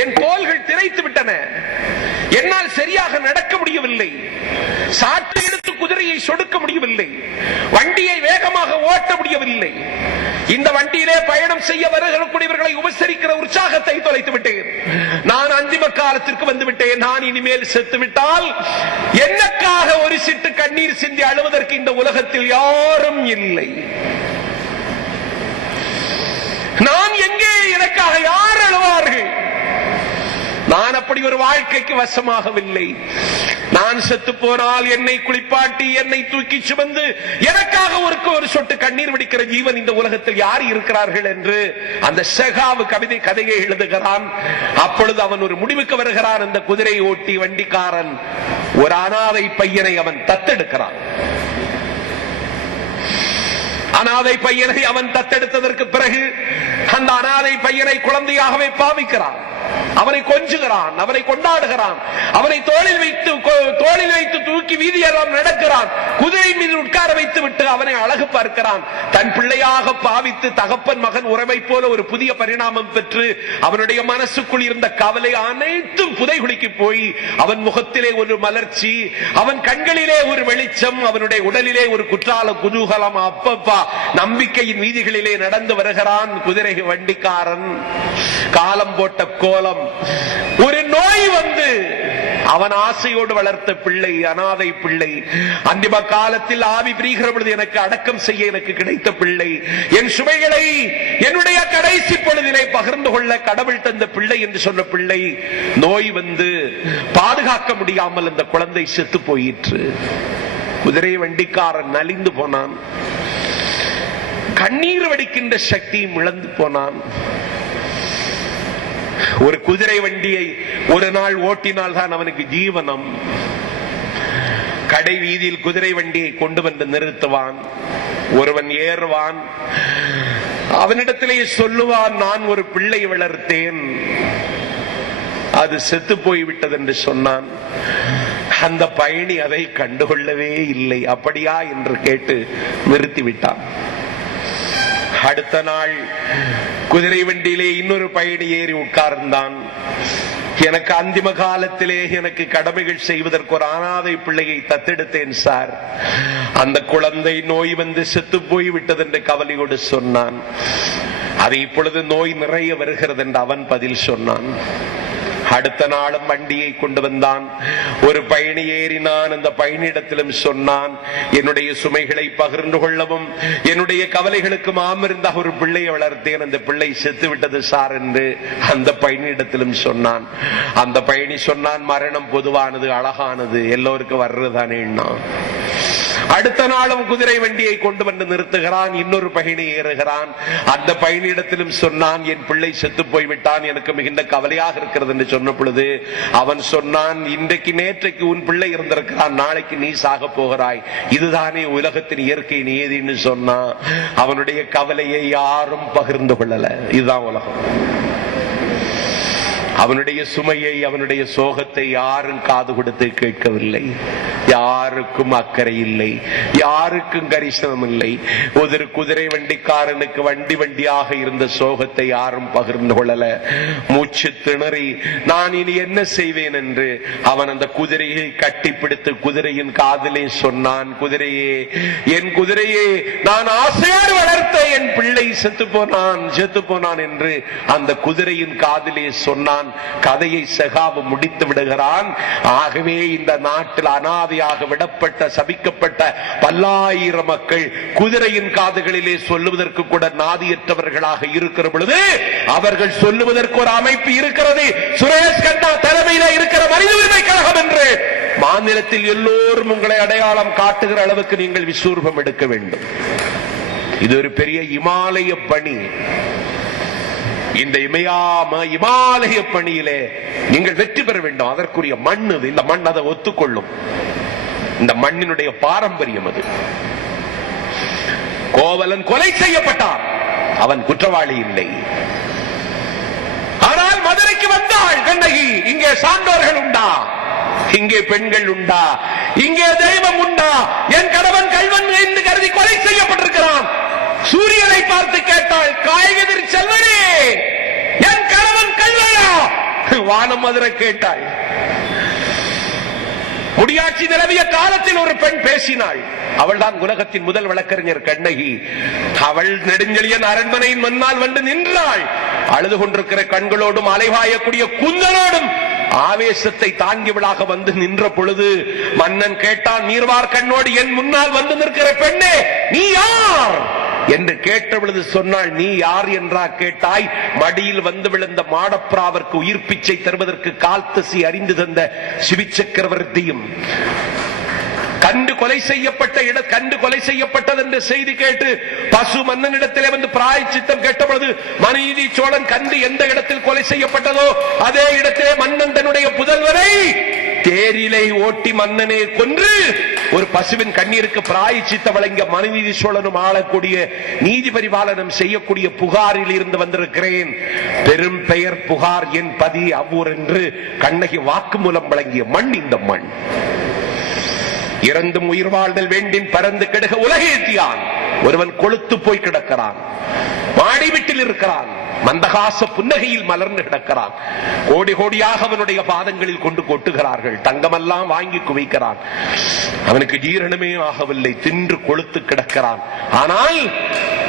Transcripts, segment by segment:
என் தோள்கள் திரைத்து விட்டன. என்னால் சரியாக நடக்க முடியவில்லை. சாட்டை எடுத்து குதிரையை சொடுக்க முடியவில்லை. வண்டியை வேகமாக ஓட்ட முடியவில்லை. இந்த வண்டியிலே பயணம் செய்ய வருகிறவர்களை உபசரிக்கிற உற்சாகத்தை தொலைத்து விட்டேன். நான் அந்திம காலத்திற்கு வந்து விட்டேன். நான் இனிமேல் செத்து விட்டால் எனக்காக ஒரு சிட்டு கண்ணீர் சிந்தி அழுவதற்கு இந்த உலகத்தில் யாரும் இல்லை. நான் எங்கே, எனக்காக யார் அழுவார்கள்? நான் அப்படி ஒரு வாழ்க்கைக்கு வசமாகவில்லை. நான் செத்து போனால் என்னை குளிப்பாட்டி என்னை தூக்கி சுமந்து எனக்காக ஒரு சொட்டு கண்ணீர் வடிக்கிற ஜீவன் இந்த உலகத்தில் யார் இருக்கிறார்கள் என்று அந்த ஷெகாவு கதையை எழுதுகிறான். அப்பொழுது அவன் ஒரு முடிவுக்கு வருகிறான். அந்த குதிரை ஓட்டி வண்டிக்காரன் ஒரு அனாதை பையனை அவன் தத்தெடுக்கிறான். அனாதை பையனை அவன் தத்தெடுத்ததற்கு பிறகு அந்த அனாதை பையனை குழந்தையாகவே பாவிக்கிறான். அவனை கொஞ்சுகிறான், அவனை கொண்டாடுகிறான், அவனை தோளில் வைத்து தூக்கி வீதியெல்லாம் நடக்கிறான். குதிரை மீது உட்கார வைத்து விட்டு அவனை அழகு பார்க்கிறான். தன் பிள்ளையாக பாவித்து தகப்பன் மகன் உறவை போல ஒரு புதிய பரிணாமம் பெற்று அவனுடைய மனசுக்குள் இருந்த கவலை அனைத்தும் புதைகுலிக்கு போய் அவன் முகத்திலே ஒரு மலர்ச்சி, அவன் கண்களிலே ஒரு வெளிச்சம், அவனுடைய உடலிலே ஒரு குற்றால குதூகலம். அப்பப்பா, நம்பிக்கையின் வீதிகளிலே நடந்து வருகிறான் குதிரை வண்டிக்காரன். காலம் போட்ட கோலம். ஒரு நோய் வந்து அவன் ஆசையோடு வளர்த்த பிள்ளை, அனாதை பிள்ளை, அந்திம காலத்தில் ஆவி பிரிகிற பொழுது எனக்கு அடக்கம் செய்ய எனக்கு கிடைத்த பிள்ளை, என் சுமைகளை என்னுடைய கடைசி பொழுதிலே பகிர்ந்து கொள்ள கடவுள் தந்த பிள்ளை என்று சொன்ன பிள்ளை நோய் வந்து பாதுகாக்க முடியாமல் அந்த குழந்தை செத்து போயிற்று. குதிரை வண்டிக்காரன் நலிந்து போனான். கண்ணீர் வடிக்கின்ற சக்தியும் இழந்து போனான். ஒரு குதிரை வண்டியை ஒரு நாள் ஓட்டினால் தான் அவனுக்கு ஜீவனம். கடை வீதியில் குதிரை வண்டியை கொண்டு வந்து நிறுத்துவான். ஒருவன் ஏறுவான். அவனிடத்திலே சொல்லுவான், நான் ஒரு பிள்ளை வளர்த்தேன், அது செத்து போய்விட்டது என்று சொன்னான். அந்த பயணி அதை கண்டுகொள்ளவே இல்லை. அப்படியா என்று கேட்டு நிறுத்திவிட்டான். அடுத்த நாள் குதிரை வண்டியிலே இன்னொரு பயணி ஏறி உட்கார்ந்தான். எனக்கு அந்திம காலத்திலே எனக்கு கடமைகள் செய்வதற்கு ஒரு அனாதை பிள்ளையை தத்தெடுத்தேன் சார். அந்த குழந்தை நோய் வந்து செத்து போய் விட்டது என்று கவலையோடு சொன்னான். அது இப்பொழுது நோய் நிறைய வருகிறது என்று அவன் பதில் சொன்னான். அடுத்த நாளும் வண்டியை கொண்டு வந்தான். ஒரு பயணி ஏறினான். அந்த பயணியிடத்திலும் சொன்னான், என்னுடைய சுமைகளை பகிர்ந்து கொள்ளவும் என்னுடைய கவலைகளுக்கு மாமிருந்த ஒரு பிள்ளையை வளர்த்தேன், அந்த பிள்ளை செத்து விட்டது சார் என்று அந்த பயணியிடத்திலும் சொன்னான். அந்த பயணி சொன்னான், மரணம் பொதுவானது, அழகானது, எல்லோருக்கும் வர்றதுதானே. அடுத்த நாளும் குதிரை வண்டியை கொண்டு வந்து நிறுத்துகிறான். இன்னொரு பயணி ஏறுகிறான். அந்த பயணியிடத்திலும் சொன்னான், என் பிள்ளை செத்து போய்விட்டான், எனக்கு மிகுந்த கவலையாக இருக்கிறது என்று சொன்ன பொழுது அவன் சொன்னான், இன்றைக்கு நேற்றைக்கு உன் பிள்ளை இருந்திருக்கிறான், நாளைக்கு நீ சாக போகிறாய், இதுதானே உலகத்தின் இயற்கை நியதின்னு சொன்னான். அவனுடைய கவலையை யாரும் பகிர்ந்து கொள்ளல. இதுதான் உலகம். அவனுடைய சுமையை, அவனுடைய சோகத்தை யாரும் காது கொடுத்து கேட்கவில்லை. யாருக்கும் அக்கறை இல்லை, யாருக்கும் கரிசனம் இல்லை. ஒரு குதிரை வண்டிக்காரனுக்கு வண்டி வண்டியாக இருந்த சோகத்தை யாரும் பகிர்ந்து கொள்ளல. மூச்சு திணறி நான் இனி என்ன செய்வேன் என்று அவன் அந்த குதிரையை கட்டிப்பிடித்து குதிரையின் காதிலே சொன்னான், குதிரையே, என் குதிரையே, நான் ஆசையோடு வளர்த்த என் பிள்ளை செத்து போனான் என்று அந்த குதிரையின் காதிலே சொன்னான். கதையை ஷெகாவு முடித்து விடுகிறான். ஆகவே இந்த நாட்டில் அனாதையாக விடப்பட்ட சபிக்கப்பட்ட பல்லாயிரம் மக்கள் குதிரையின் காதுகளிலே சொல்லுவதற்கு கூட நாதியற்றவர்களாக இருக்கிற பொழுது அவர்கள் சொல்லுவதற்கு ஒரு அமைப்பு இருக்கிறது. சுரேஷ் கண்ணா தலைமையில இருக்கிற மனித உரிமை கழகம் என்று மாநிலத்தில் எல்லோரும் உங்களை அடையாளம் காட்டுகிற அளவுக்கு நீங்கள் விஸ்வரூபம் எடுக்க வேண்டும். இது ஒரு பெரிய இமாலய பணி. இந்த இமாலய பணியிலே நீங்கள் வெற்றி பெற வேண்டும். அதற்குரிய மண் இது. இந்த மண் அதை ஒத்துக்கொள்ளும். இந்த மண்ணினுடைய பாரம்பரியம் அது. கோவலன் கொலை செய்யப்பட்டான், அவன் குற்றவாளி இல்லை. ஆனால் மதுரைக்கு வந்தாள் கண்ணகி. இங்கே சான்றோர்கள் உண்டா? இங்கே பெண்கள் உண்டா? இங்கே தெய்வம் உண்டா? என் கணவன் கள்வன் என்று கருதி கொலை செய்யப்பட்டிருக்கிறான். சூரியனை பார்த்து கேட்டாள், காய்கதிர் செல்வனே, என் கணவன் கள்வனா? வானம் அதிர கேட்டாள். முடியாட்சி நிலவிய காலத்தில் ஒரு பெண் பேசினாள். அவள் தான் உலகத்தின் முதல் வழக்கறிஞர் கண்ணகி. அவள் நெடுஞ்செழியன் அரண்மனையின் முன்னால் வந்து நின்றாள். அழுது கொண்டிருக்கிற கண்களோடும் அலைவாயக்கூடிய குந்தலோடும் ஆவேசத்தை தாங்கியவளாக வந்து நின்ற பொழுது மன்னன் கேட்டான், நீர்வார் கண்ணோடு என் முன்னால் வந்து நிற்கிற பெண்ணே நீ யார் என்று கேட்ட பொழுது சொன்னாள், நீ யார் என்றா கேட்டாய்? மடியில் வந்து விழுந்த மாடப்பிராவிற்கு உயிர் பிச்சை தருவதற்கு கால்தசி அறிந்து தந்த சிவி சக்கரவர்த்தியும், கண்டு கொலை செய்யப்பட்டது என்ற செய்தி கேட்டு பசு மன்னனிடத்திலே வந்து பிராயச்சித்தம் கேட்ட பொழுது மனுநீதி சோழன் கண்டு எந்த இடத்தில் கொலை செய்யப்பட்டதோ அதே இடத்திலே மன்னன் தன்னுடைய புதல்வரை தேரிலை ஓட்டி மன்னனே கொன்று ஒரு பசுவின் கண்ணீருக்கு பிராயச்சித்தம் வழங்கிய மனுநீதி சோழனும் ஆளக்கூடிய நீதி பரிபாலனம் செய்யக்கூடிய புகாரில் இருந்து வந்திருக்கிறேன். பெரும் பெயர் புகார் என் பதி அவ்வூர் என்று கண்ணகி வாக்குமூலம் வழங்கிய மண் இந்த மண். இறந்தும் உயிர் வாழ்தல் வேண்டின் பறந்து கெடுக உலகேத்தியான். ஒருவன் கொளுத்து போய் கிடக்கிறான், மாடி வீட்டில் இருக்கிறான், மந்தகாச புன்னகையில் மலர்ந்து கிடக்கிறான். கோடி கோடியாக அவனுடைய பாதங்களில் கொண்டு கொட்டுகிறார்கள், தங்கமெல்லாம் வாங்கி குவிக்கிறான். அவனுக்கு ஜீரணமே ஆகவில்லை, தின்று கொளுத்து கிடக்கிறான். ஆனால்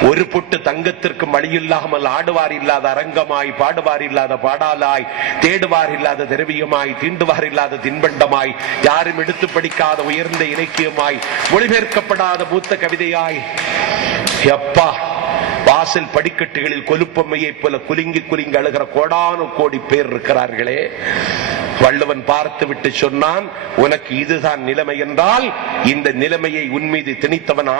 ஒரு பொட்டு தங்கத்திற்கு வழியில்லாமல் ஆடுவார் இல்லாத அரங்கமாய், பாடுவார் இல்லாத பாடாலாய், தேடுவார் இல்லாத திரவியமாய், தீண்டுவார் இல்லாத தின்பண்டமாய், யாரும் எடுத்து படிக்காத உயர்ந்த இலக்கியமாய், மொழிபெயர்க்கப்படாத மூத்த கவிதையாய், எப்பா வாசல் படிக்கட்டுகளில் கொலுப்பம்மையை போல குலுங்கி குலுங்கி அழுகிற கோடானு கோடி பேர் இருக்கிறார்களே. வள்ளுவன் பார்த்து விட்டு சொன்னான், உனக்கு இதுதான் நிலைமை என்றால் இந்த நிலைமையை உன் மீது திணித்தவன்